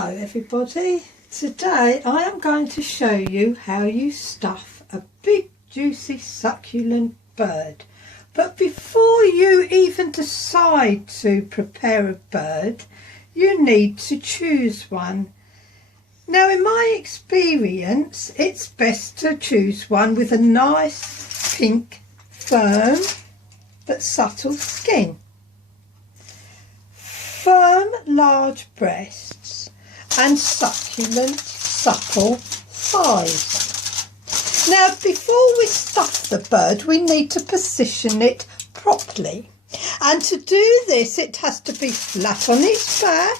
Hello everybody, today I am going to show you how you stuff a big juicy succulent bird. But before you even decide to prepare a bird, you need to choose one. Now in my experience, it's best to choose one with a nice pink, firm but subtle skin. Firm, large breasts and succulent, supple thighs. Now, before we stuff the bird, we need to position it properly. And to do this, it has to be flat on its back,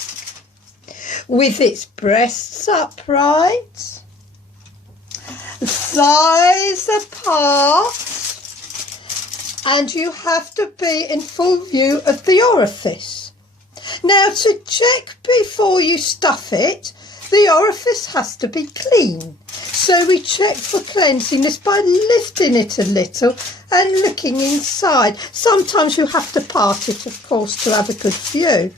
with its breasts upright, thighs apart, and you have to be in full view of the orifice. Now, to check before you stuff it, the orifice has to be clean. So we check for cleanliness by lifting it a little and looking inside. Sometimes you have to part it, of course, to have a good view.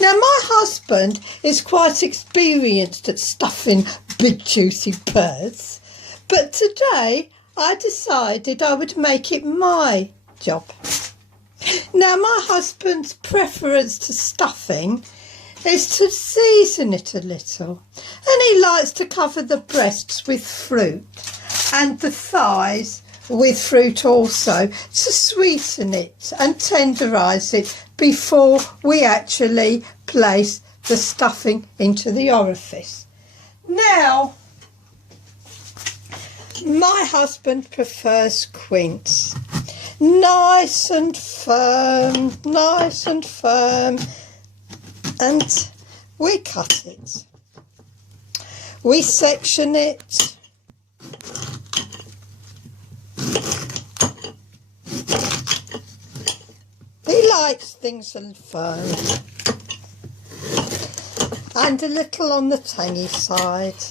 Now, my husband is quite experienced at stuffing big juicy birds, but today I decided I would make it my job. Now, my husband's preference to stuffing is to season it a little, and he likes to cover the breasts with fruit and the thighs with fruit also, to sweeten it and tenderise it before we actually place the stuffing into the orifice. Now, my husband prefers quince. Nice and firm, and we cut it. We section it. He likes things firm and a little on the tangy side.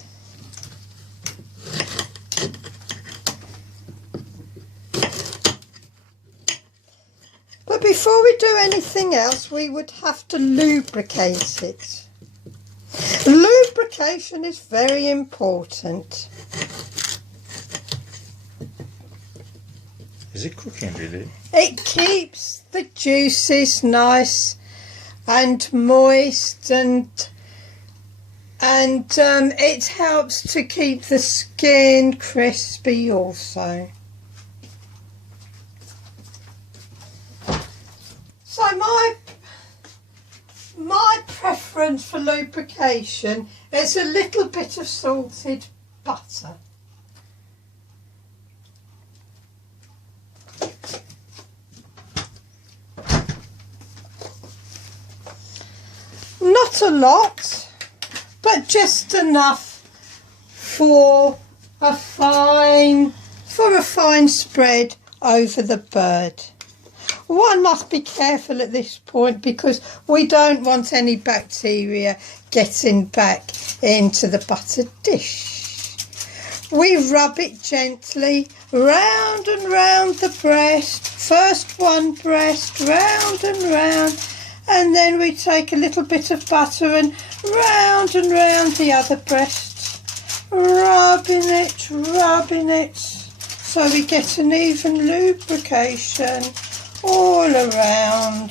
But before we do anything else, we would have to lubricate it. Lubrication is very important. Is it cooking really? It keeps the juices nice and moist, and it helps to keep the skin crispy also. So my preference for lubrication is a little bit of salted butter. Not a lot, but just enough for a fine spread over the bird. One must be careful at this point because we don't want any bacteria getting back into the buttered dish. We rub it gently round and round the breast. First one breast, round and round, and then we take a little bit of butter and round the other breast, rubbing it, so we get an even lubrication all around.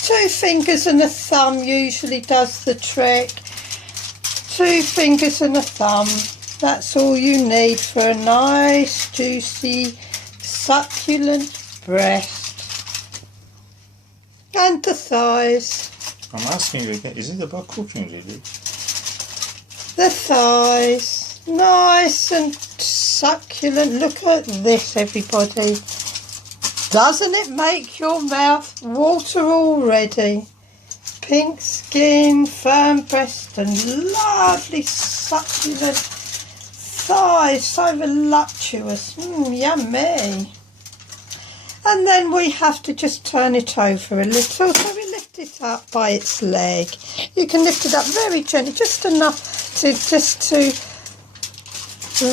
2 fingers and a thumb usually does the trick. 2 fingers and a thumb, that's all you need for a nice juicy succulent breast. And the thighs. I'm asking you again, is it about cooking really? The thighs, nice and succulent. Look at this, everybody. Doesn't it make your mouth water already? Pink skin, firm breast and lovely succulent thighs, so voluptuous. Yummy. And then we have to just turn it over a little, so we lift it up by its leg. You can lift it up very gently, just enough to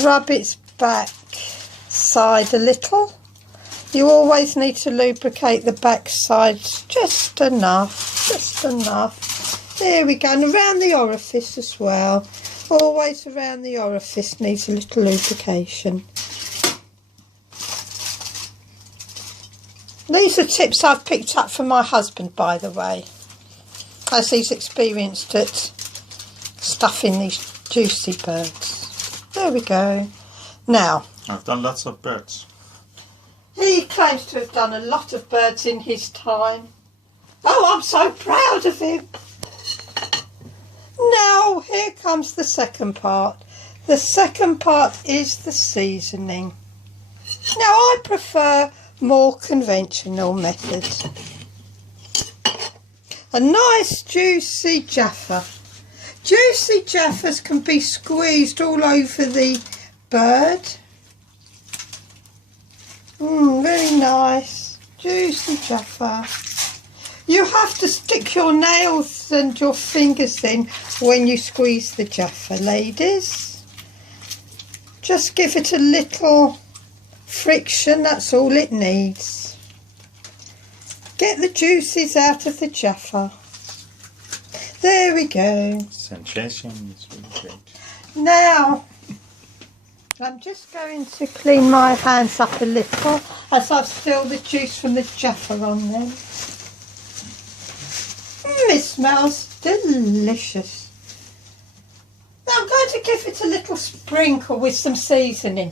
rub its back side a little. You always need to lubricate the back side just enough. just enough. There we go, and around the orifice as well. Always around the orifice needs a little lubrication. These are tips I've picked up from my husband, by the way, as he's experienced at stuffing these juicy birds. There we go. Now, I've done lots of birds. he claims to have done a lot of birds in his time. Oh, I'm so proud of him. Now, here comes the second part. The second part is the seasoning. Now, I prefer more conventional methods. A nice juicy Jaffa. Juicy Jaffas can be squeezed all over the bird. Very nice. Juicy Jaffa. You have to stick your nails and your fingers in when you squeeze the Jaffa, ladies. Just give it a little friction, that's all it needs. Get the juices out of the Jaffa. There we go. Sensation is really great. Now, I'm just going to clean my hands up a little as I've spilled the juice from the Jaffa on them. It smells delicious. Now I'm going to give it a little sprinkle with some seasoning.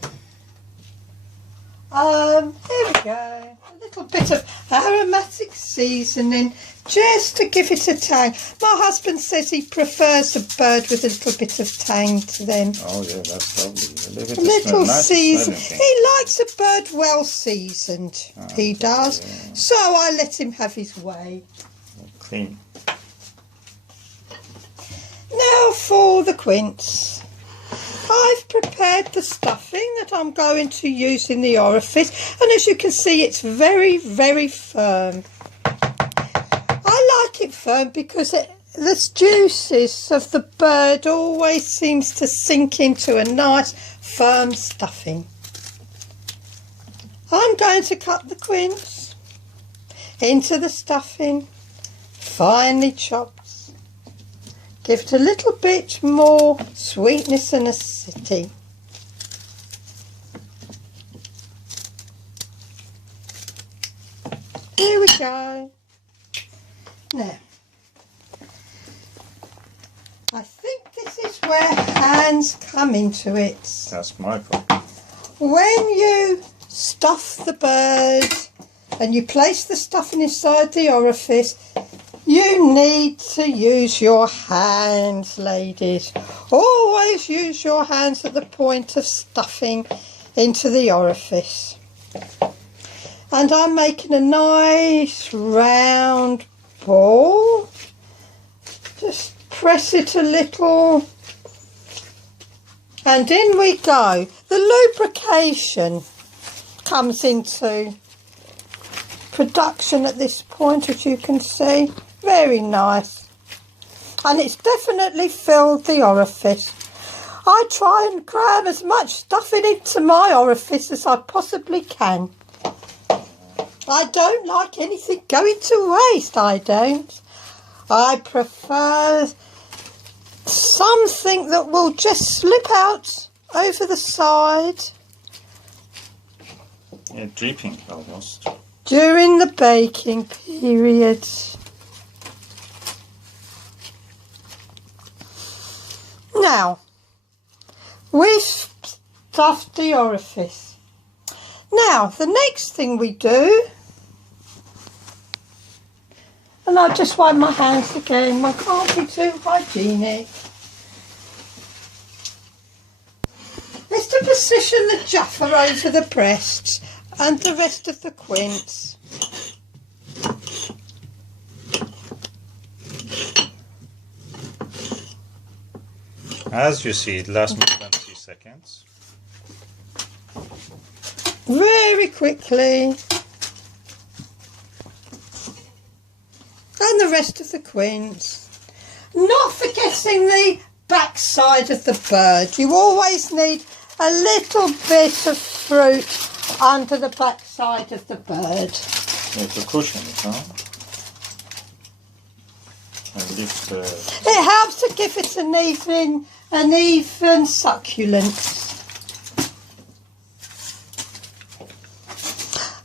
Here we go. A little bit of aromatic seasoning just to give it a tang. My husband says he prefers a bird with a little bit of tang to them. Oh yeah, that's lovely. A little nice season. smelling. He likes a bird well seasoned. He does. Yeah. So I let him have his way. Clean. Now for the quince. I've prepared the stuffing that I'm going to use in the orifice, and as you can see it's very, very firm. I like it firm because the juices of the bird always seems to sink into a nice firm stuffing. I'm going to cut the quince into the stuffing, finely chopped. Give it a little bit more sweetness and acidity. Here we go. Now, I think this is where hands come into it. That's my problem. When you stuff the bird and you place the stuffing inside the orifice, you need to use your hands, ladies. Always use your hands at the point of stuffing into the orifice. And I'm making a nice round ball. Just press it a little. And in we go. The lubrication comes into production at this point, as you can see. Very nice. And it's definitely filled the orifice. I try and cram as much stuffing into my orifice as I possibly can. I don't like anything going to waste, I don't. I prefer something that will just slip out over the side. Yeah, dripping almost. During the baking period. Now, we've stuffed the orifice. Now, the next thing we do, and I'll just wipe my hands again, I can't be too hygienic, is to position the Jaffa over the breasts and the rest of the quince. As you see, it lasts more than 3 seconds. Very quickly. And the rest of the quince. Not forgetting the back side of the bird. You always need a little bit of fruit under the back side of the bird. Yeah, to cushion it, huh? and lift the... It helps to give it an even succulence.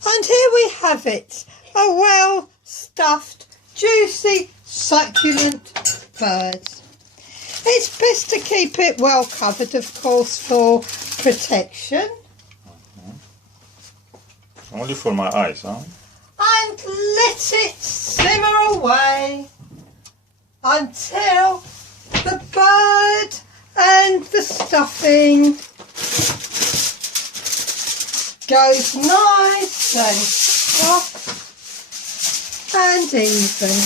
And here we have it, a well stuffed, juicy, succulent bird. It's best to keep it well covered, of course, for protection. Only for my eyes, huh? And let it simmer away until the bird and the stuffing goes nice and soft and even.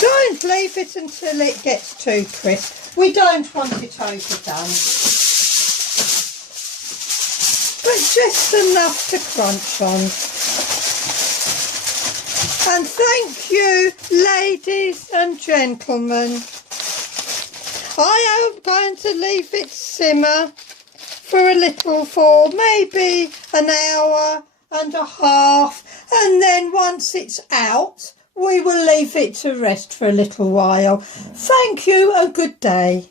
Don't leave it until it gets too crisp. We don't want it overdone. But just enough to crunch on. And thank you, ladies and gentlemen. I am going to leave it simmer for a little, for maybe an hour and a half, and then once it's out, we will leave it to rest for a little while. Thank you and good day.